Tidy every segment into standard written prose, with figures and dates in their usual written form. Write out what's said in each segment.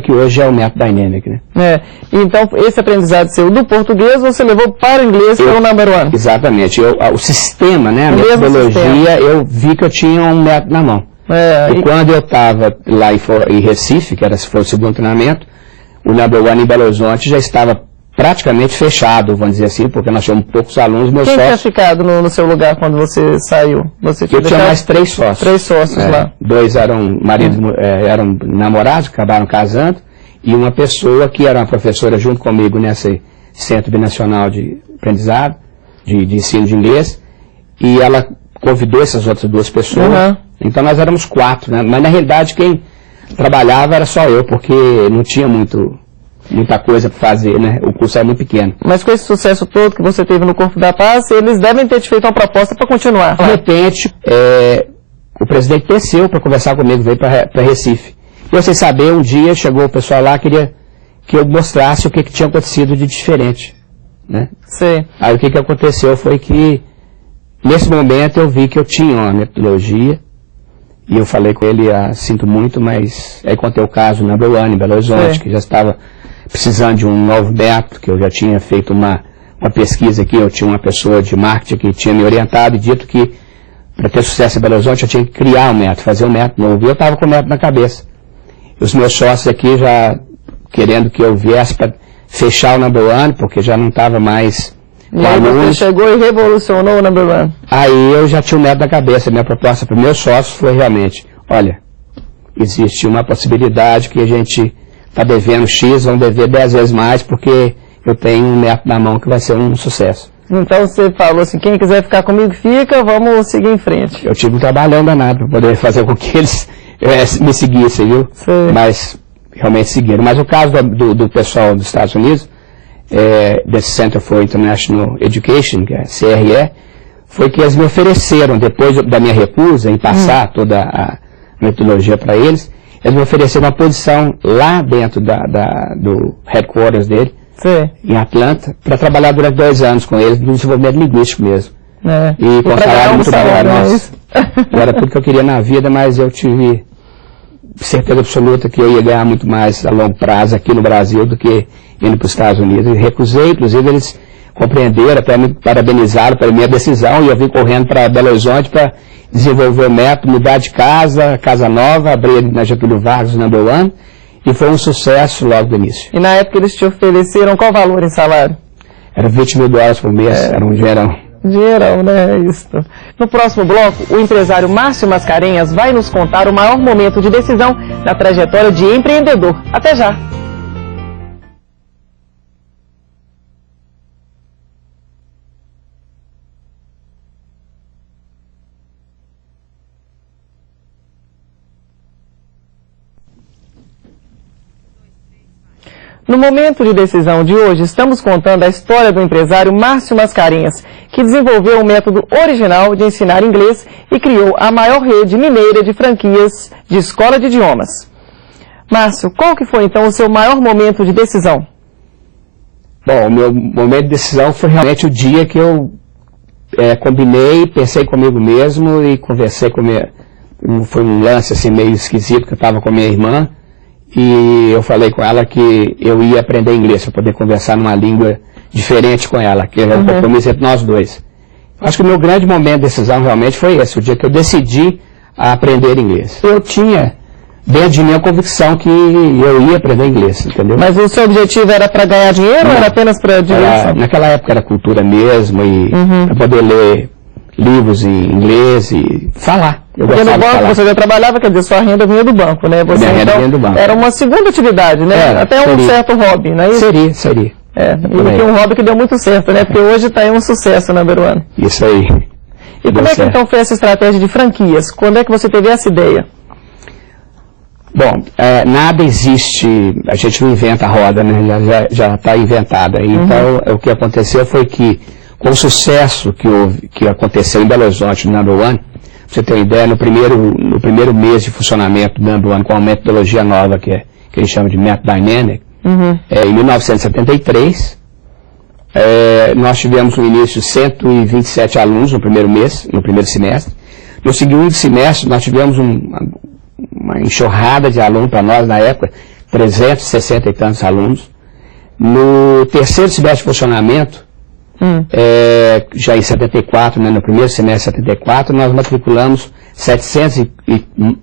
que hoje é o método Dynamic, né? Então, esse aprendizado seu do português, você levou para o inglês, para o number one. Exatamente. O sistema, né, a metodologia, eu vi que eu tinha um método na mão. E quando eu estava lá em Recife, que foi o segundo treinamento, o number one em Belo Horizonte já estava praticamente fechado, vamos dizer assim, porque nós tínhamos poucos alunos. Quem tinha ficado no seu lugar quando você saiu? Eu tinha mais 3 sócios. 3 sócios lá. 2 eram maridos, eram namorados, acabaram casando, e uma pessoa que era uma professora junto comigo nesse Centro Binacional de Aprendizado, de ensino de inglês, e ela convidou essas outras 2 pessoas. Então nós éramos 4, né? Mas na realidade quem trabalhava era só eu, porque não tinha muita coisa para fazer, né? O curso era muito pequeno. Mas com esse sucesso todo que você teve no Corpo da Paz, eles devem ter te feito uma proposta para continuar. De repente, o presidente desceu para conversar comigo, veio para Recife. E eu sem saber, um dia chegou o pessoal lá, queria que eu mostrasse o que tinha acontecido de diferente, né? Sim. Aí o que aconteceu foi que, nesse momento, eu vi que eu tinha uma metodologia, e eu falei com ele, sinto muito, mas aí contei o caso na Number One, em Belo Horizonte, que já estava precisando de um novo método, que eu já tinha feito uma pesquisa aqui, eu tinha uma pessoa de marketing que tinha me orientado e dito que para ter sucesso em Belo Horizonte eu tinha que criar um método, fazer um método novo. E eu estava com o método na cabeça. E os meus sócios aqui já querendo que eu viesse para fechar o Number One, porque já não estava mais... E aí você chegou e revolucionou o Number One. Aí eu já tinha o método na cabeça. Minha proposta para os meus sócios foi realmente, olha, existe uma possibilidade que a gente está devendo X, vamos dever 10 vezes mais, porque eu tenho um método na mão que vai ser um sucesso. Então você falou assim, quem quiser ficar comigo fica, vamos seguir em frente. Eu tive um trabalhão danado para poder fazer com que eles me seguissem, viu? Sim. Mas realmente seguiram. Mas o caso do pessoal dos Estados Unidos, desse Center for International Education, que é CRE, foi que eles me ofereceram, depois da minha recusa em passar toda a metodologia para eles, eles me ofereceram uma posição lá dentro do headquarters dele, em Atlanta, para trabalhar durante 2 anos com eles, no desenvolvimento linguístico mesmo. E com salário muito bom. Era tudo que eu queria na vida, mas eu tive certeza absoluta que eu ia ganhar muito mais a longo prazo aqui no Brasil do que indo para os Estados Unidos. E recusei, inclusive eles compreenderam, até me parabenizaram pela minha decisão, e eu vim correndo para Belo Horizonte para desenvolver o método, mudar de casa nova, abrir na Getúlio Vargas, o Number One, e foi um sucesso logo do início. E na época eles te ofereceram qual valor em salário? Era $20 mil por mês, era um dinheirão. Dinheirão, né? Isso. No próximo bloco, o empresário Márcio Mascarenhas vai nos contar o maior momento de decisão na trajetória de empreendedor. Até já! No momento de decisão de hoje, estamos contando a história do empresário Márcio Mascarenhas, que desenvolveu um método original de ensinar inglês e criou a maior rede mineira de franquias de escola de idiomas. Márcio, qual que foi então o seu maior momento de decisão? Bom, o meu momento de decisão foi realmente o dia que eu combinei, pensei comigo mesmo e conversei com foi um lance assim meio esquisito, que eu estava com a minha irmã, e eu falei com ela que eu ia aprender inglês para poder conversar numa língua diferente com ela, que era um compromisso entre nós dois. Acho que o meu grande momento de decisão realmente foi esse, o dia que eu decidi a aprender inglês. Eu tinha dentro de mim a convicção que eu ia aprender inglês, entendeu? Mas o seu objetivo era para ganhar dinheiro ou era apenas para diversão? Naquela época era cultura mesmo, e para poder ler livros em inglês e falar. Porque no banco você já trabalhava, quer dizer, sua renda vinha do banco, né? Você, minha renda vinha do banco. Era uma segunda atividade, né? Até um certo hobby, não é isso? Seria. E um hobby que deu muito certo, né? Porque hoje está aí um sucesso na Number One. Isso aí. E como é que então foi essa estratégia de franquias? Quando é que você teve essa ideia? Bom, nada existe, a gente não inventa a roda, né? Já está inventada. Então, o que aconteceu foi que, com o sucesso que aconteceu em Belo Horizonte no Number One, pra você ter uma ideia, no primeiro mês de funcionamento do Number One, com uma metodologia nova que a gente chama de Método Dynamic, em 1973, nós tivemos no início 127 alunos no primeiro mês, no primeiro semestre. No segundo semestre, nós tivemos uma enxurrada de alunos para nós na época, 360 e tantos alunos. No terceiro semestre de funcionamento, já em 74, né, no primeiro semestre de 74, nós matriculamos 700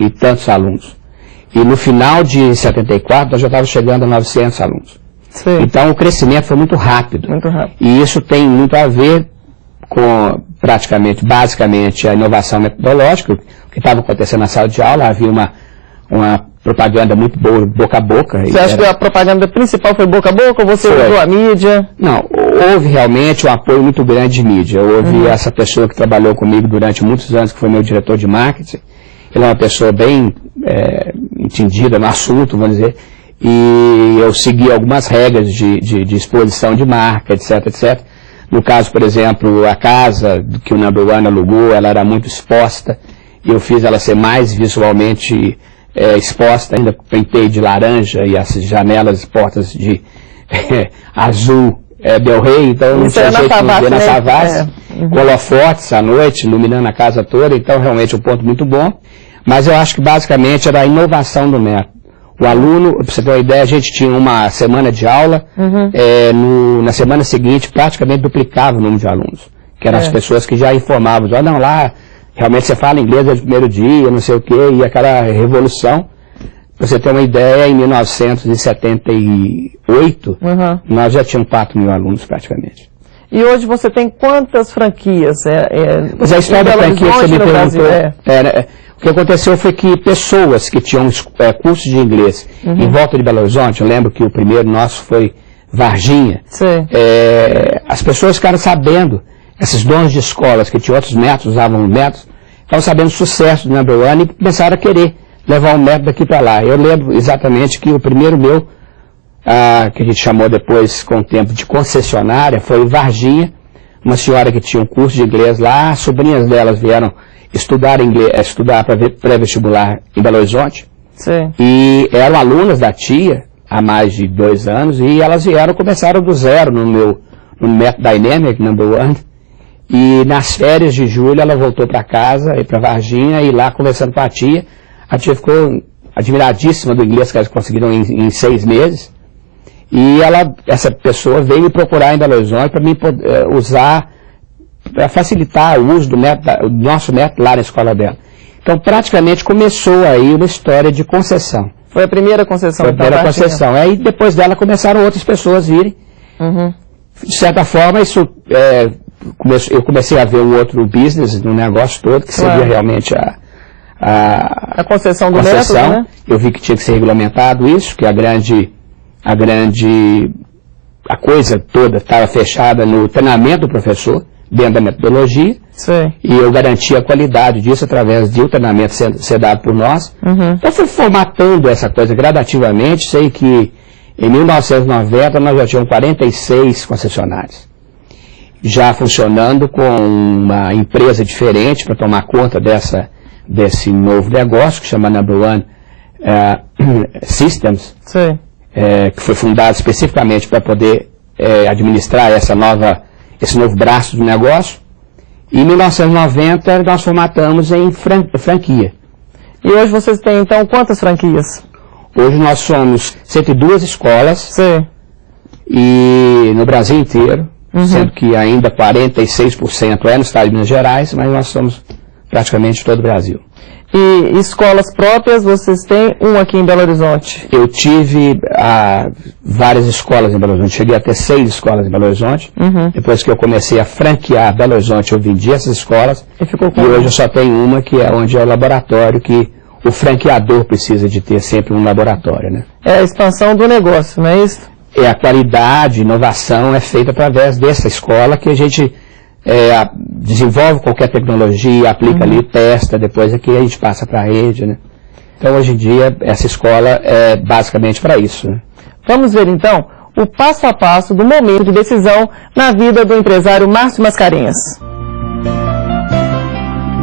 e tantos alunos. E no final de 74, nós já estávamos chegando a 900 alunos. Sim. Então, o crescimento foi muito rápido. Muito rápido. E isso tem muito a ver com, basicamente, a inovação metodológica, o que estava acontecendo na sala de aula. Havia uma propaganda muito boa, boca a boca. Você acha que a propaganda principal foi boca a boca ou você usou a mídia? Não, houve realmente um apoio muito grande de mídia. Houve essa pessoa que trabalhou comigo durante muitos anos, que foi meu diretor de marketing. Ele é uma pessoa bem entendida no assunto, vamos dizer, e eu segui algumas regras de exposição de marca, etc, etc. No caso, por exemplo, a casa que o Number One alugou, ela era muito exposta, e eu fiz ela ser mais visualmente exposta, ainda pintei de laranja e as janelas e portas de azul Del Rey, então não tinha jeito de ver na Savassi, com holofotes à noite, iluminando a casa toda, então realmente um ponto muito bom. Mas eu acho que basicamente era a inovação do método. O aluno, para você ter uma ideia, a gente tinha uma semana de aula, na semana seguinte praticamente duplicava o número de alunos, que eram as pessoas que já informavam, não, lá realmente você fala inglês desde o primeiro dia, não sei o quê, e aquela revolução. Para você ter uma ideia, em 1978, nós já tínhamos 4 mil alunos praticamente. E hoje você tem quantas franquias? Mas a história da franquia que você me perguntou, o que aconteceu foi que pessoas que tinham cursos de inglês em volta de Belo Horizonte, eu lembro que o primeiro nosso foi Varginha, as pessoas ficaram sabendo, esses donos de escolas que tinham outros métodos, usavam métodos, estavam sabendo o sucesso do Number One e começaram a querer levar um método daqui para lá. Eu lembro exatamente que o primeiro meu, que a gente chamou depois com o tempo de concessionária, foi em Varginha, uma senhora que tinha um curso de inglês lá, as sobrinhas delas vieram estudar para pré-vestibular em Belo Horizonte. Sim. E eram alunas da tia há mais de 2 anos, e elas começaram do zero no método Dynamic Number One. E nas férias de julho ela voltou para casa, para Varginha, e lá conversando com a tia ficou admiradíssima do inglês que elas conseguiram em 6 meses. E essa pessoa veio me procurar em Belo Horizonte para mim poder usar, para facilitar o uso do nosso método lá na escola dela. Então praticamente começou aí uma história de concessão. Foi a primeira concessão. Foi a primeira concessão. Aí depois dela começaram outras pessoas a virem. De certa forma, isso eu comecei a ver um outro business no negócio todo, que seria realmente a concessão do método, né? Eu vi que tinha que ser regulamentado isso, que a coisa toda estava fechada no treinamento do professor, dentro da metodologia. Sim. E eu garantia a qualidade disso através de um treinamento ser dado por nós. Então fui formatando essa coisa gradativamente. Sei que em 1990 nós já tínhamos 46 concessionários, já funcionando com uma empresa diferente para tomar conta desse novo negócio, que chama Number One Systems, que foi fundado especificamente para poder administrar esse novo braço do negócio. E em 1990 nós formatamos em franquia. E hoje vocês têm então quantas franquias? Hoje nós somos 102 escolas, e no Brasil inteiro, sendo que ainda 46% é no estado de Minas Gerais, mas nós somos praticamente todo o Brasil. E escolas próprias, vocês têm aqui em Belo Horizonte? Eu tive várias escolas em Belo Horizonte, cheguei a ter 6 escolas em Belo Horizonte. Depois que eu comecei a franquear Belo Horizonte, eu vendi essas escolas, e hoje eu só tenho uma, que é onde é o laboratório, que o franqueador precisa de ter sempre um laboratório, né? É a expansão do negócio, não é isso? A qualidade, inovação é feita através dessa escola, que a gente desenvolve qualquer tecnologia, aplica ali, testa, depois aqui a gente passa para a rede, né? Então hoje em dia essa escola é basicamente para isso, né? Vamos ver então o passo a passo do momento de decisão na vida do empresário Márcio Mascarenhas.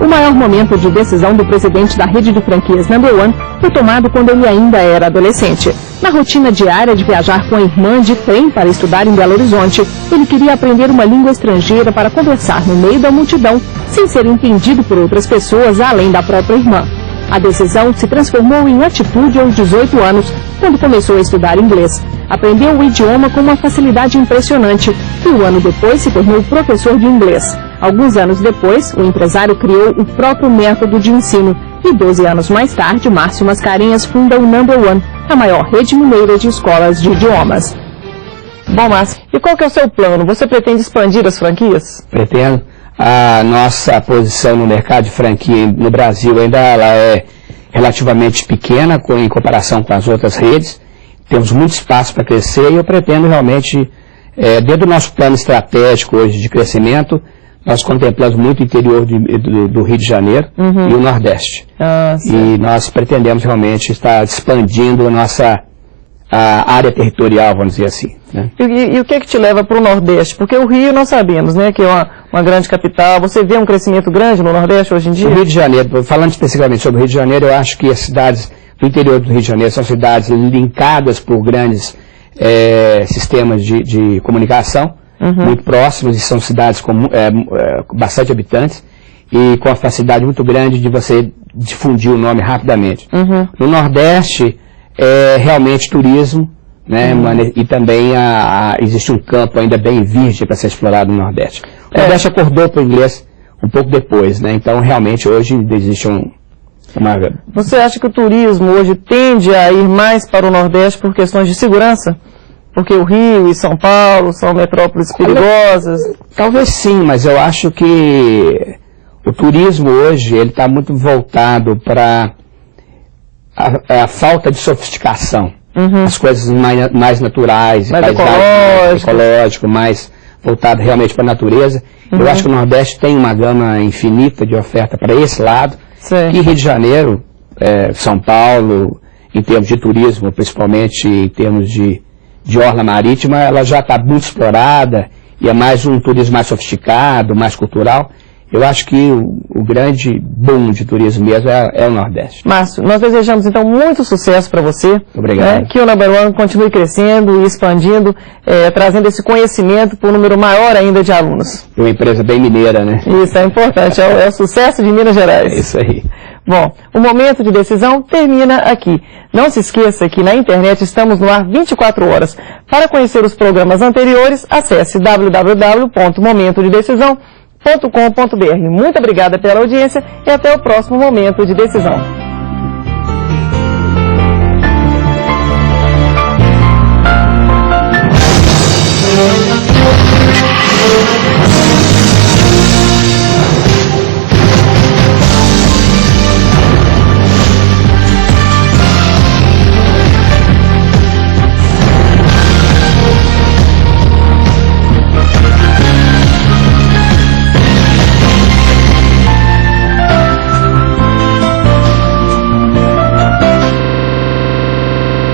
O maior momento de decisão do presidente da rede de franquias Number One foi tomado quando ele ainda era adolescente. Na rotina diária de viajar com a irmã de trem para estudar em Belo Horizonte, ele queria aprender uma língua estrangeira para conversar no meio da multidão, sem ser entendido por outras pessoas além da própria irmã. A decisão se transformou em atitude aos 18 anos, quando começou a estudar inglês. Aprendeu o idioma com uma facilidade impressionante e um ano depois se tornou professor de inglês. Alguns anos depois, o empresário criou o próprio método de ensino e 12 anos mais tarde, Márcio Mascarenhas funda o Number One, a maior rede mineira de escolas de idiomas. Bom, Márcio, e qual que é o seu plano? Você pretende expandir as franquias? Pretendo. A nossa posição no mercado de franquia no Brasil ainda ela é relativamente pequena em comparação com as outras redes. Temos muito espaço para crescer e eu pretendo realmente, dentro do nosso plano estratégico hoje de crescimento, nós contemplamos muito o interior do Rio de Janeiro e o Nordeste. E nós pretendemos realmente estar expandindo a área territorial, vamos dizer assim. Né? E o que te leva para o Nordeste? Porque o Rio nós sabemos, né, que é uma grande capital. Você vê um crescimento grande no Nordeste hoje em dia? O Rio de Janeiro, falando especificamente sobre o Rio de Janeiro, eu acho que as cidades do interior do Rio de Janeiro são cidades linkadas por grandes sistemas de comunicação, muito próximos, e são cidades com bastante habitantes e com a facilidade muito grande de você difundir o nome rapidamente. No Nordeste, realmente turismo, né, e também existe um campo ainda bem virgem para ser explorado no Nordeste. O Nordeste acordou para o inglês um pouco depois, né, então realmente hoje existe uma... Você acha que o turismo hoje tende a ir mais para o Nordeste por questões de segurança? Porque o Rio e São Paulo são metrópoles perigosas? Talvez sim, mas eu acho que o turismo hoje ele está muito voltado para a falta de sofisticação. As coisas mais naturais, mais ecológico, mais voltado realmente para a natureza. Eu acho que o Nordeste tem uma gama infinita de oferta para esse lado. E Rio de Janeiro, São Paulo, em termos de turismo, principalmente em termos de orla marítima, ela já está muito explorada e é mais um turismo mais sofisticado, mais cultural. Eu acho que o grande boom de turismo mesmo é o Nordeste. Márcio, nós desejamos então muito sucesso para você. Obrigado. Que o Number One continue crescendo e expandindo, trazendo esse conhecimento para um número maior ainda de alunos. Uma empresa bem mineira, né? Isso é importante, é o sucesso de Minas Gerais. É isso aí. Bom, o Momento de Decisão termina aqui. Não se esqueça que na internet estamos no ar 24 horas. Para conhecer os programas anteriores, acesse www.momentodedecisão.com.br. Muito obrigada pela audiência e até o próximo Momento de Decisão.